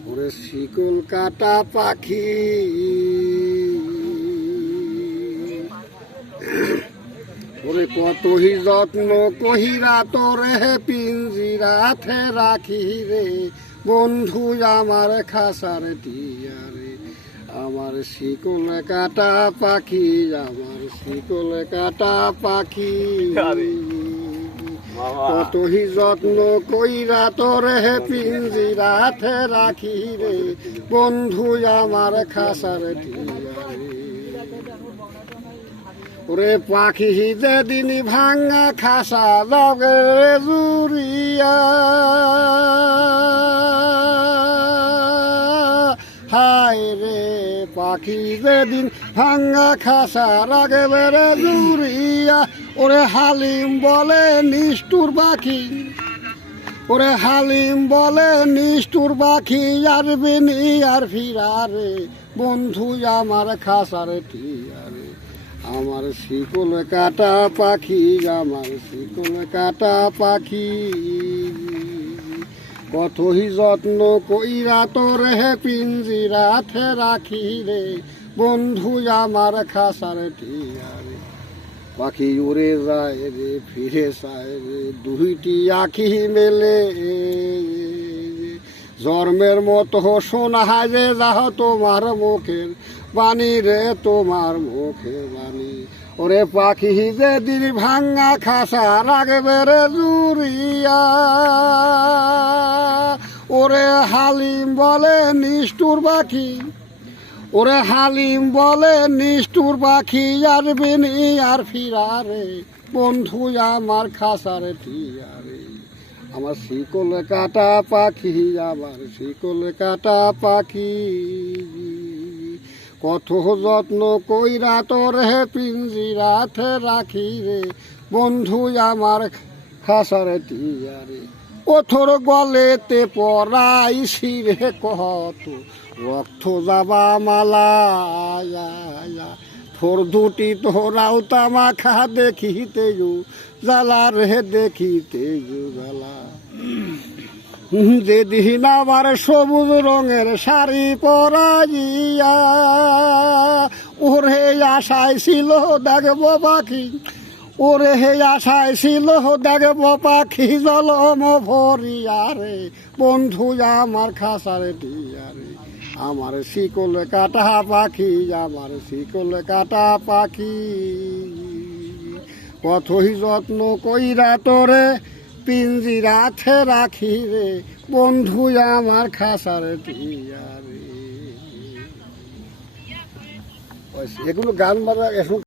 ওরে শিকল কাটা পাখি ওরে কতই যত্ন কহিরা তোরে পিঞ্জিরাতে রাখি রে বন্ধু আমার খাসার টিয়ারে আমার শিকল কাটা পাখি আমার শিকল কাটা পাখি কতই যত্ন কইরা তোরে পিঞ্জিরাতে রাখি রে বন্ধু আমার খাসার টিয়ারে ওরে পাখি যেদিন ভাঙা খাসা লগে জুরিয়া হায় রে পাখি যেদিন ভাঙা খাসা রাগে বেড়ে জুরিয়া ওরে হালিম বলে নিষ্ঠুর পাখি ওরে হালিম বলে নিষ্ঠুর পাখি আর বিনি আর ফিরারে বন্ধু আমার খাসার টিয়ারে আমার শিকল কাটা পাখি আমার শিকল কাটা পাখি কতই যত্ন কইরা তোরে পিঞ্জিরাতে রাখি রে বন্ধু আমার খাসার টিয়ারে পাখি উড়ে যায় রে ফিরে যায় রে দুইটি আখি মেলে জন্মের মতো শোনা যে যাহ তোমার মুখের বাণী রে তোমার মুখের বাণী ওরে পাখি যেদিন ভাঙা খাসা রাখবে রে জুরিয়া ওরে হালিম বলে নিষ্ঠুর পাখি ওরে হালিম বলে নিষ্ঠুর পাখি আর বিনি আর ফিরারে বন্ধু আমার খাসার টিয়ারে আমার শিকল কাটা পাখি আমার শিকল কাটা পাখি কত যত্ন কইরা তোরে পিঞ্জিরাতে রাখি রে বন্ধু আমার খাসার টিয়ারে ওথর গলেতে পরাইছি রে কত রক্ত যাবা মালা থোর দুটি তোরাও তামাখা দেখিতে জ্বালা রে দেখিতে জ্বালা যেদিন আমার সবুজ রঙের শাড়ি পরাইয়া ওরে আশায় ছিল দেখব পাখি ওরে আশায় ছিল দেখব পাখি জলম ভরিয়া রে বন্ধু আমার খাসার টিয়ারে আমার শিকল কাটা পাখি আমার শিকল কাটা পাখি কতই যত্ন কইরা তোরে পিঞ্জিরাতে রাখি রে বন্ধু আমার খাসার টিয়ারে এগুলো গান বাজা এখন